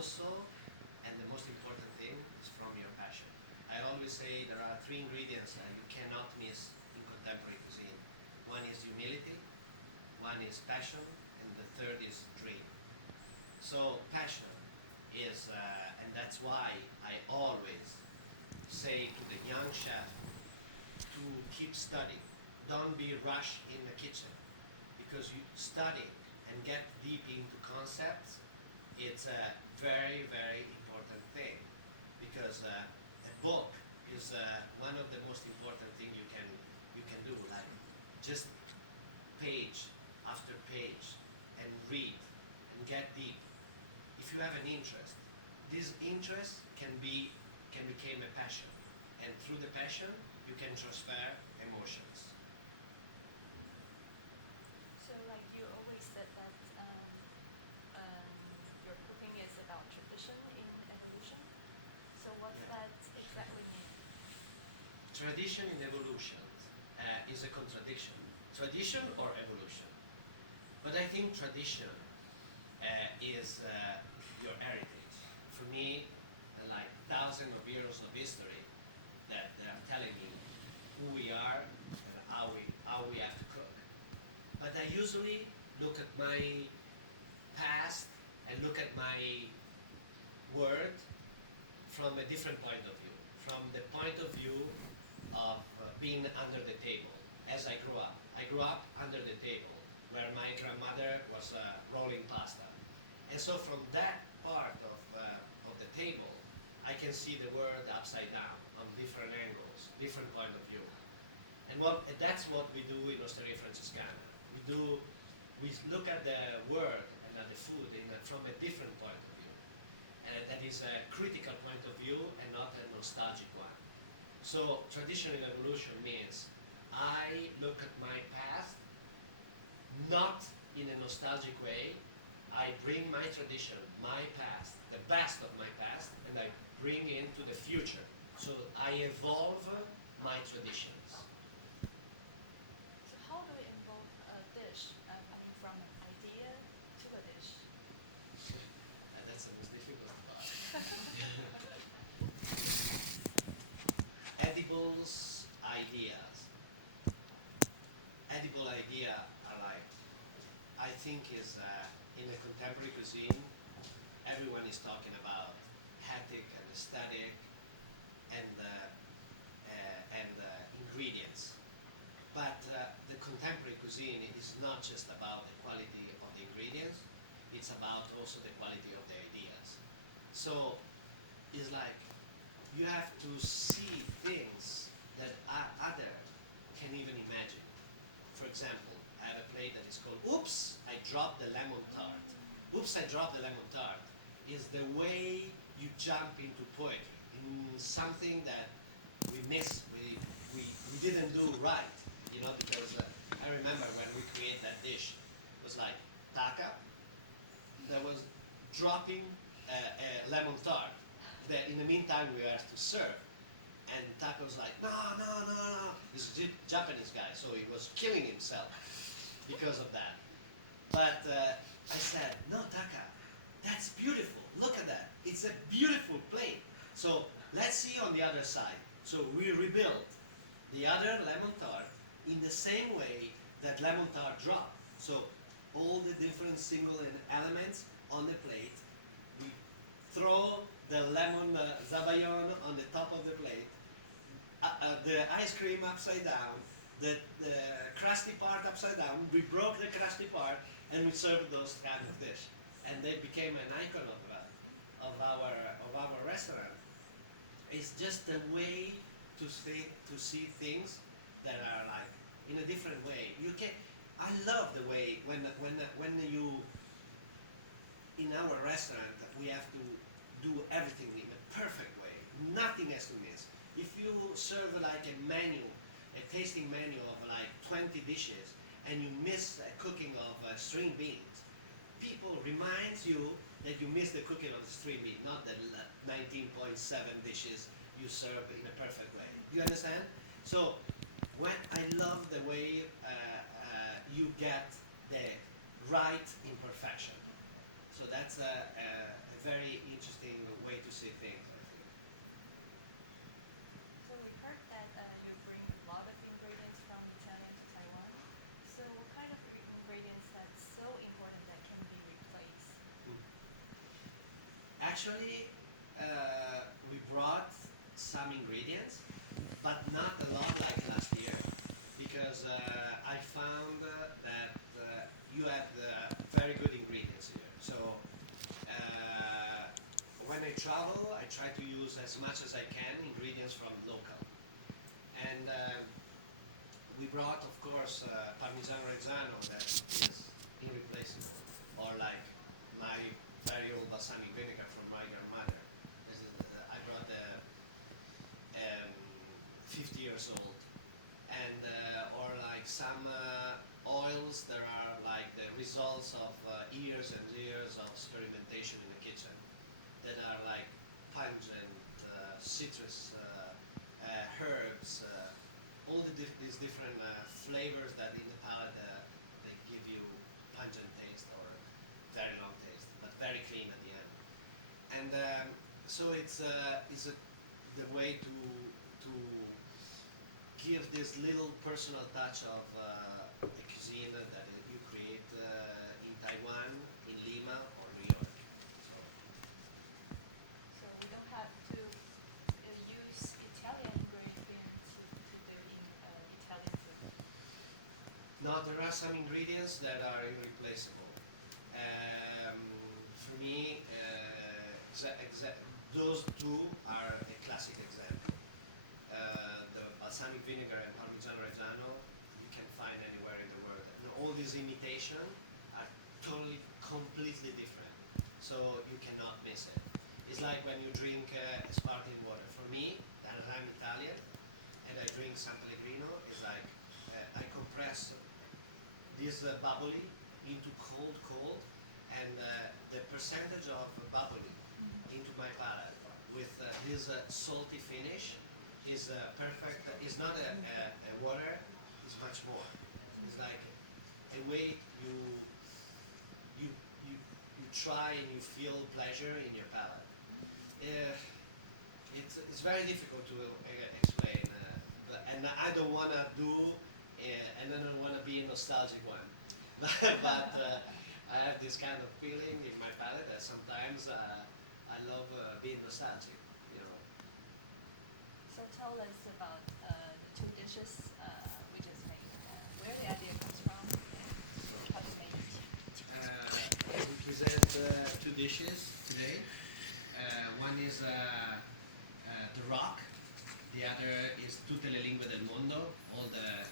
also, and the most important thing, is from your passion. I always say there are three ingredients that you cannot miss in contemporary cuisine. One is humility, one is passion, and the third is dream. So passion is, and that's why I always say to the young chef to keep studying. Don't be rushed in the kitchen, because you study and get deep into concepts. It's a very, very important thing, because a book is one of the most important things you can do. Like just page after page and read and get deep. If you have an interest, this interest can become a passion, and through the passion you can transfer emotions. So, like you always said that your cooking is about tradition in evolution. So, what's that exactly mean? Tradition in evolution is a contradiction. Tradition or evolution? But I think tradition is your heritage. For me, like thousands of years of history that are telling me who we are and how we have to cook. But I usually look at my past and look at my word from a different point of view. From the point of view of being under the table. As I grew up under the table, where my grandmother was rolling pasta. And so from that part of the table, I can see the world upside down, on different angles, different point of view. And that's what we do in Osteria Francescana. We look at the world and at the food from a different point of view. And that is a critical point of view and not a nostalgic one. So tradition in evolution means I look at my past not in a nostalgic way. I bring my tradition, my past, the best of my past, and I bring into the future. So I evolve my traditions. So, how do we evolve a dish coming from an idea to a dish? And that's the most difficult part. Edibles ideas. Edible idea are like, I think is in the contemporary cuisine, everyone is talking about ethic and aesthetic and ingredients. But the contemporary cuisine is not just about the quality of the ingredients, it's about also the quality of the ideas. So it's like you have to see things that other can even imagine. For example, I have a plate that is called Oops, I dropped the lemon tart. Oops, I dropped the lemon tart is the way you jump into poetry, in something that we missed, we didn't do right, because I remember when we created that dish, it was like taka, that was dropping a lemon tart, that in the meantime we were to serve. And Taka was like, no. This is a Japanese guy, so he was killing himself because of that. But I said, no, Taka, that's beautiful. Look at that. It's a beautiful plate. So let's see on the other side. So we rebuilt the other lemon tart in the same way that lemon tart dropped. So all the different single elements on the plate, we throw the lemon zabayon on the top of the plate, the ice cream upside down, the crusty part upside down. We broke the crusty part and we served those kind of dish, and they became an icon of our restaurant. It's just a way to see things that are like in a different way. I love the way when you in our restaurant we have to do everything in a perfect way. Nothing has to miss. If you serve like a tasting menu of like 20 dishes, and you miss a cooking of string beans, people reminds you that you missed the cooking of the string bean, not the 19.7 dishes you serve in a perfect way. You understand? So when I love the way you get the right imperfection. So that's a very interesting way to see things, I think. So we heard that you bring a lot of ingredients from Italian to Taiwan. So what kind of ingredients that's so important that can be replaced? Actually, we brought some ingredients, but not a lot like last year, because I found that you have very good ingredients here. So when I travel, I try to use as much as I can ingredients from local. And we brought, of course, Parmigiano Reggiano that is irreplaceable, or like my very old balsamic vinegar from my grandmother. This is I brought the 50 years old, and or like some oils that are like the results of years and years of experimentation in the kitchen, that are like pungent, citrus, herbs, all these different flavors that in the palate they give you pungent taste or very long taste, but very clean at the end. And so it's the way to give this little personal touch of a cuisine that you create in Taiwan, in Lima, or New York. So we don't have to use Italian ingredients to do in Italian food. No, there are some ingredients that are irreplaceable. For me, those two are a classic example. The balsamic vinegar and Parmigiano Reggiano you can find anywhere in the world. And all these imitations are totally, completely different. So you cannot miss it. It's like when you drink sparkling water. For me, and I'm Italian, and I drink San Pellegrino, it's like I compress this bubbly into cold, and the percentage of bubbly into my palate with this salty finish is perfect. It's not a water, it's much more. It's like a way you try and you feel pleasure in your palate. It's very difficult to explain, and I don't want to do, and I don't want to be a nostalgic one, but I have this kind of feeling in my palate that sometimes I love being nostalgic, you know. So tell us about the two dishes we just made. Where the idea comes from and how to make it. We present two dishes today. One is the rock. The other is tutte le lingue del mondo, all the